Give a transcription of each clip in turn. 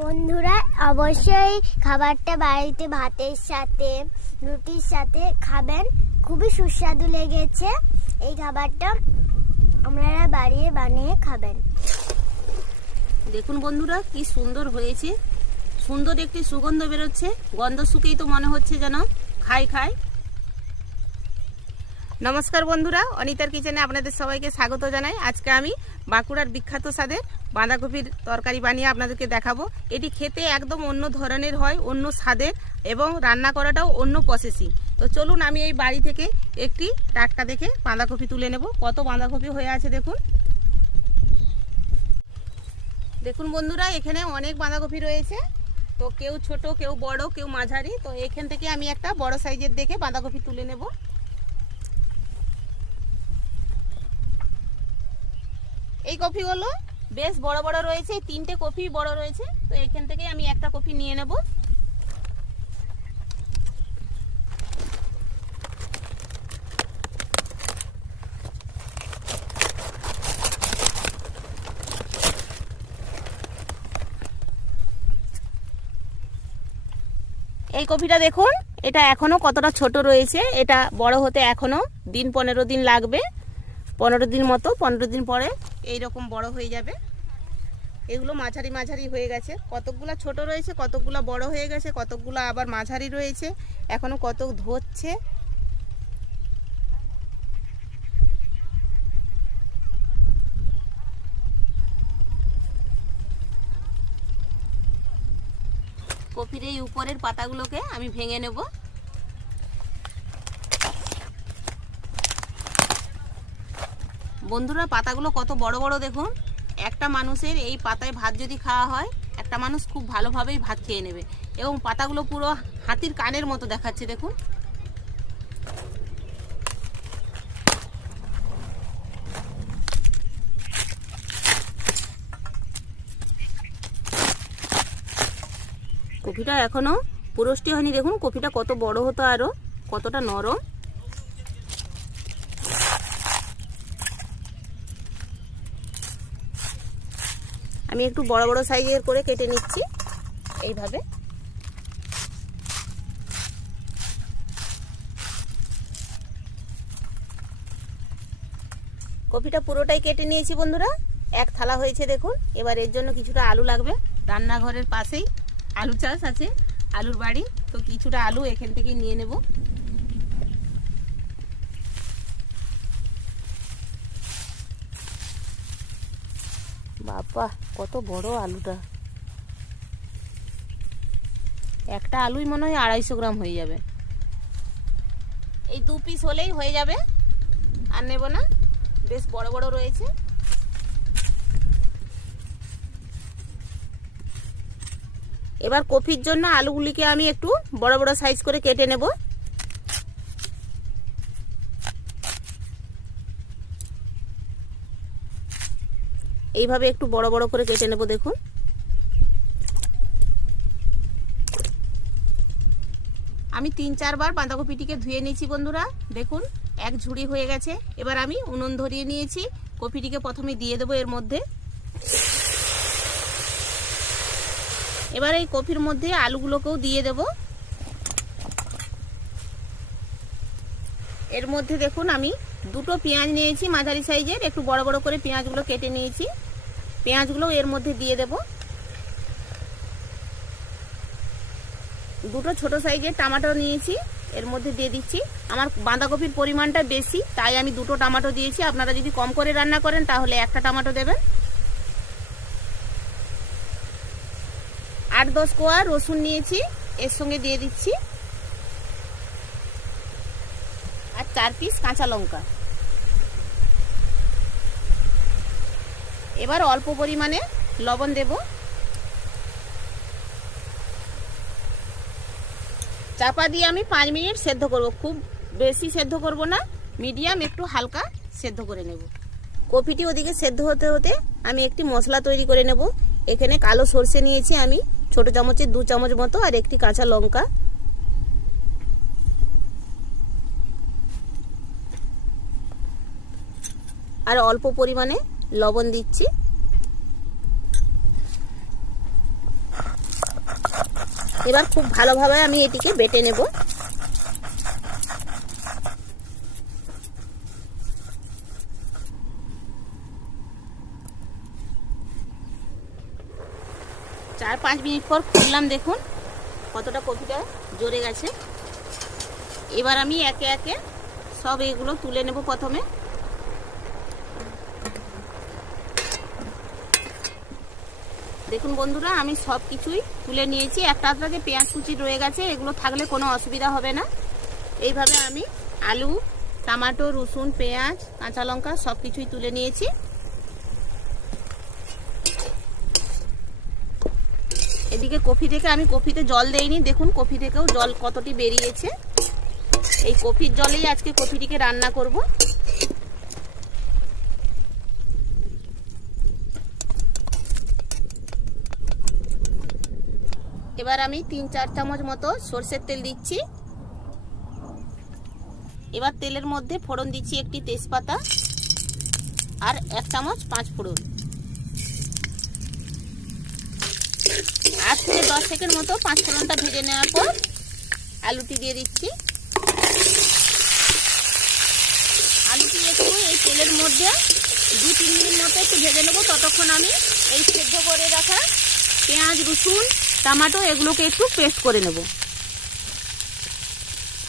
বন্ধুরা অবশ্যই খাবারটা বাড়িতে ভাতের সাথে রুটির সাথে খাবেন। খুবই সুস্বাদু লেগেছে। এই খাবারটা আপনারা বানিয়ে খাবেন। দেখুন বন্ধুরা কি সুন্দর হয়েছে, সুন্দর একটি সুগন্ধ বেরোচ্ছে। গন্ধ শুকেই তো মনে হচ্ছে যেন খাই। নমস্কার বন্ধুরা, অনিতার কিচেনে আপনাদের সবাইকে স্বাগত জানাই। আজকে আমি বাঁকুড়ার বিখ্যাত স্বাদের বাঁধাকপির তরকারি বানিয়ে আপনাদেরকে দেখাবো। এটি খেতে একদম অন্য ধরনের হয়, অন্য স্বাদের, এবং রান্না করাটাও অন্য প্রসেসিং। তো চলুন আমি এই বাড়ি থেকে একটি টাটকা দেখে বাঁধাকপি তুলে নেব। কত বাঁধাকপি হয়ে আছে দেখুন। দেখুন বন্ধুরা, এখানে অনেক বাঁধাকপি রয়েছে। তো কেউ ছোট, কেউ বড়, কেউ মাঝারি। তো এখান থেকে আমি একটা বড় সাইজের দেখে বাঁধাকপি তুলে নেব। এই কপিগুলো বেশ বড় বড় রয়েছে, তিনটে কপি বড় রয়েছে। তো এখান থেকে আমি একটা কপি নিয়ে নেব। এই কপিটা দেখুন, এটা এখনো কতটা ছোট রয়েছে। এটা বড় হতে এখনো 15 দিন লাগবে। 15 দিন মতো, 15 দিন পরে এইরকম বড় হয়ে যাবে। এগুলো মাঝারি হয়ে গেছে। কতকগুলো ছোট রয়েছে, কতকগুলো বড় হয়ে গেছে, কতকগুলো আবার মাঝারি রয়েছে। এখনো কত ধরছে। কপির এই উপরের পাতাগুলোকে আমি ভেঙে নেব। বন্ধুরা, পাতাগুলো কত বড় বড় দেখুন। একটা মানুষের এই পাতায় ভাত যদি খাওয়া হয়, একটা মানুষ খুব ভালোভাবেই ভাত খেয়ে নেবে। এবং পাতাগুলো পুরো হাতির কানের মতো দেখাচ্ছে দেখুন। কপিটা এখনো পুরষ্টি হয়নি। দেখুন কপিটা কত বড় হতো, আরো কতটা নরম। আমি একটু বড় বড় সাইজের করে কেটে নিচ্ছি এইভাবে। কপিটা পুরোটাই কেটে নিয়েছি বন্ধুরা। এক থালা হয়েছে দেখুন। এবার এর জন্য কিছুটা আলু লাগবে। রান্নাঘরের পাশেই আলু চাষ আছে, আলুর বাড়ি। তো কিছুটা আলু এখান থেকে নিয়ে নেব। বাবা, কত বড় আলুটা! একটা আলুই মনে হয় 250 গ্রাম হয়ে যাবে। এই 2 পিস হলেই হয়ে যাবে, আর নেব না। বেশ বড় বড় রয়েছে। এবার কপির জন্য আলুগুলিকে আমি একটু বড় বড় সাইজ করে কেটে নেব। এইভাবে একটু বড় বড় করে কেটে নেব দেখুন। আমি 3-4 বার বাঁধাকপিটিকে ধুয়ে নিয়েছি বন্ধুরা। দেখুন এক ঝুড়ি হয়ে গেছে। এবার আমি উনুন ধরিয়ে নিয়েছি। কপিটিকে প্রথমে দিয়ে দেবো এর মধ্যে। এবার এই কপির মধ্যে আলুগুলোকেও দিয়ে দেব। এর মধ্যে দেখুন আমি 2টো পেঁয়াজ নিয়েছি মাঝারি সাইজের। একটু বড় বড় করে পেঁয়াজগুলো কেটে নিয়েছি। পেঁয়াজগুলো এর মধ্যে দিয়ে দেব। 2টো ছোট সাইজের টমেটো নিয়েছি, এর মধ্যে দিয়ে দিচ্ছি। আমার বাঁধাকপির পরিমাণটা বেশি, তাই আমি 2টো টমেটো দিয়েছি। আপনারা যদি কম করে রান্না করেন তাহলে একটা টমেটো দেবেন। 8-10 কোয়া রসুন নিয়েছি, এর সঙ্গে দিয়ে দিচ্ছি। আর 4 পিস কাঁচা লঙ্কা। এবার অল্প পরিমাণে লবণ দেব। চাপা দিয়ে আমি 5 মিনিট সেদ্ধ করব। খুব বেশি সেদ্ধ করব না, মিডিয়াম একটু হালকা সেদ্ধ করে নেব। কপিটি ওদিকে সেদ্ধ হতে হতে আমি একটি মশলা তৈরি করে নেব। এখানে কালো সরষে নিয়েছি আমি ছোট চামচের 2 চামচ মতো, আর একটি কাঁচা লঙ্কা। আর অল্প পরিমাণে লবণ দিচ্ছি। এবার খুব ভালোভাবে আমি এটিকে বেটে নেব। চার 5 মিনিট পর খুললাম, দেখুন কতটা কফিটা জড়ে গেছে। এবার আমি একে একে সব এগুলো তুলে নেব। প্রথমে দেখুন বন্ধুরা, আমি সব কিছুই তুলে নিয়েছি। একটা যে পেঁয়াজ কুচি রয়ে গেছে, এগুলো থাকলে কোনো অসুবিধা হবে না। এইভাবে আমি আলু, টমেটো, রসুন, পেঁয়াজ, কাঁচা লঙ্কা সব কিছুই তুলে নিয়েছি। এদিকে কফি থেকে আমি কফিতে জল দেইনি, দেখুন কফি থেকেও জল কতটি বেরিয়েছে। এই কফির জলেই আজকে কফিটিকে রান্না করব। এবার আমি 3-4 চামচ মতো সরষের তেল দিচ্ছি। এবার তেলের মধ্যে ফোড়ন দিচ্ছি একটি তেজপাতা আর 1 চামচ 5 ফোড়ন। 8 থেকে 10 সেকেন্ড মতো 5 ফোড়নটা ভেজে নেওয়ার পর আলুটি দিয়ে দিচ্ছি। আলুটি একটু এই তেলের মধ্যে 2-3 মিনিট মতো একটু ভেজে নেবো। ততক্ষণ আমি এই সেদ্ধ করে রাখা পেঁয়াজ, রসুন, টমেটো এগুলোকে একটু পেস্ট করে নেব।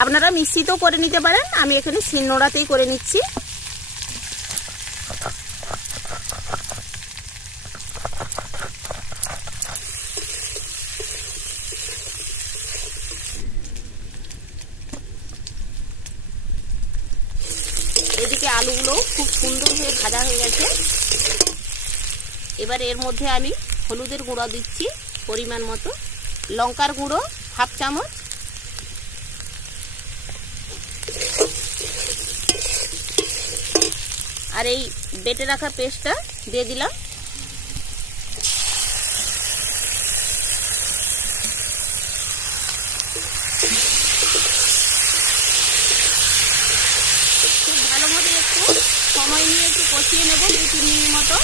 আপনারা মিশ্রিতও করে নিতে পারেন, আমি এখানে শিলনোড়াতেই করে নিচ্ছি। এদিকে আলুগুলো খুব সুন্দর হয়ে ভাজা হয়ে গেছে। এবার এর মধ্যে আমি হলুদের গুঁড়ো দিচ্ছি পরিমাণ মতো, লঙ্কার গুঁড়ো 1/2 চামচ, আর এই বেটে রাখা পেস্টটা দিয়ে দিলাম। খুব ভালোভাবে একটু সময় নিয়ে একটু কষিয়ে নেব 2-3 মিনিট মতো।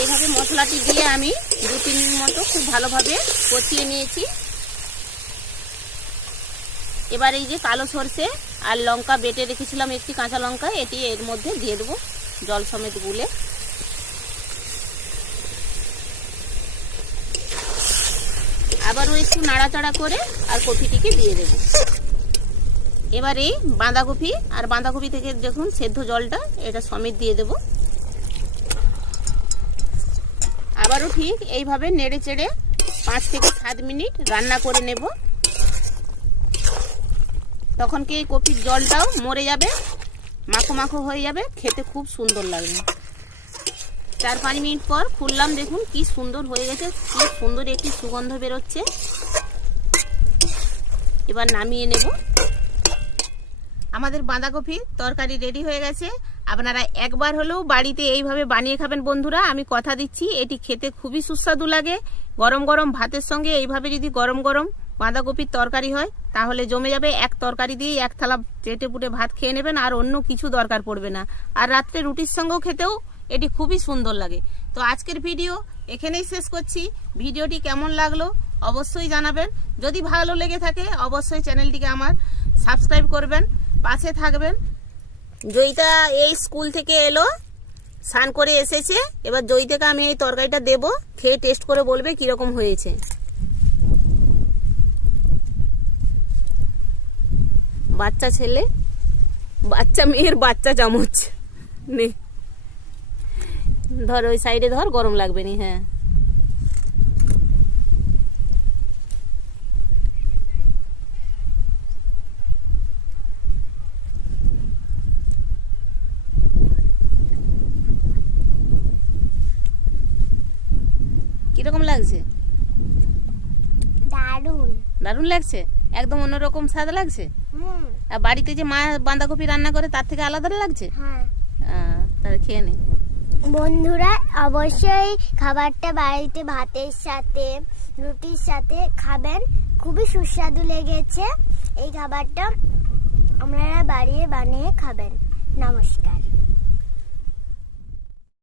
এইভাবে মশলাটি দিয়ে আমি 2-3 মিনিট মতো খুব ভালোভাবে কষিয়ে নিয়েছি। এবার এই যে কালো সরষে আর লঙ্কা বেটে রেখেছিলাম একটি কাঁচা লঙ্কা, এটি এর মধ্যে দিয়ে দেবো জল সমেত গুলে। আবারও একটু নাড়াচাড়া করে আর কফিটিকে দিয়ে দেব। এবার এই বাঁধাকপি আর বাঁধাকপি থেকে দেখুন সেদ্ধ জলটা এটা সমেত দিয়ে দেব। আবারও ঠিক এইভাবে নেড়ে চেড়ে 5 থেকে 7 মিনিট রান্না করে নেব। তখন কি এই কপির জলটাও মরে যাবে, মাখো মাখো হয়ে যাবে, খেতে খুব সুন্দর লাগবে। 4-5 মিনিট পর খুললাম, দেখুন কি সুন্দর হয়ে গেছে, কি সুন্দর একটি সুগন্ধ বেরোচ্ছে। এবার নামিয়ে নেব। আমাদের বাঁধাকপি তরকারি রেডি হয়ে গেছে। আপনারা একবার হলেও বাড়িতে এইভাবে বানিয়ে খাবেন বন্ধুরা, আমি কথা দিচ্ছি এটি খেতে খুবই সুস্বাদু লাগে। গরম গরম ভাতের সঙ্গে এইভাবে যদি গরম গরম বাঁধাকপির তরকারি হয় তাহলে জমে যাবে। এক তরকারি দিয়ে 1 থালা চেটে পুটে ভাত খেয়ে নেবেন, আর অন্য কিছু দরকার পড়বে না। আর রাত্রে রুটির সঙ্গেও খেতেও এটি খুবই সুন্দর লাগে। তো আজকের ভিডিও এখানেই শেষ করছি। ভিডিওটি কেমন লাগলো অবশ্যই জানাবেন। যদি ভালো লেগে থাকে অবশ্যই চ্যানেলটিকে আমার সাবস্ক্রাইব করবেন, পাশে থাকবেন। জয়িতা এই স্কুল থেকে এলো, স্নান করে এসেছে। এবার জয়িতাকে আমি এই তরকারিটা দেব, খেয়ে টেস্ট করে বলবে কিরকম হয়েছে। বাচ্চা ছেলে, বাচ্চা মেয়ের বাচ্চা চামচ নে, ধর ওই সাইডে ধর, গরম লাগবে নি। হ্যাঁ কিরকম লাগছে? দারুন দারুণ লাগছে, একদম অন্যরকম স্বাদ লাগছে। আর বাড়িতে যে মা বাঁধাকপি রান্না করে তার থেকে আলাদা লাগছে। হ্যাঁ, তাহলে খেয়ে নে। বন্ধুরা অবশ্যই খাবারটা বাড়িতে ভাতের সাথে, রুটির সাথে খাবেন, খুবই সুস্বাদু লেগেছে। এই খাবারটা আপনারা বাড়িতে বানিয়ে খাবেন। নমস্কার।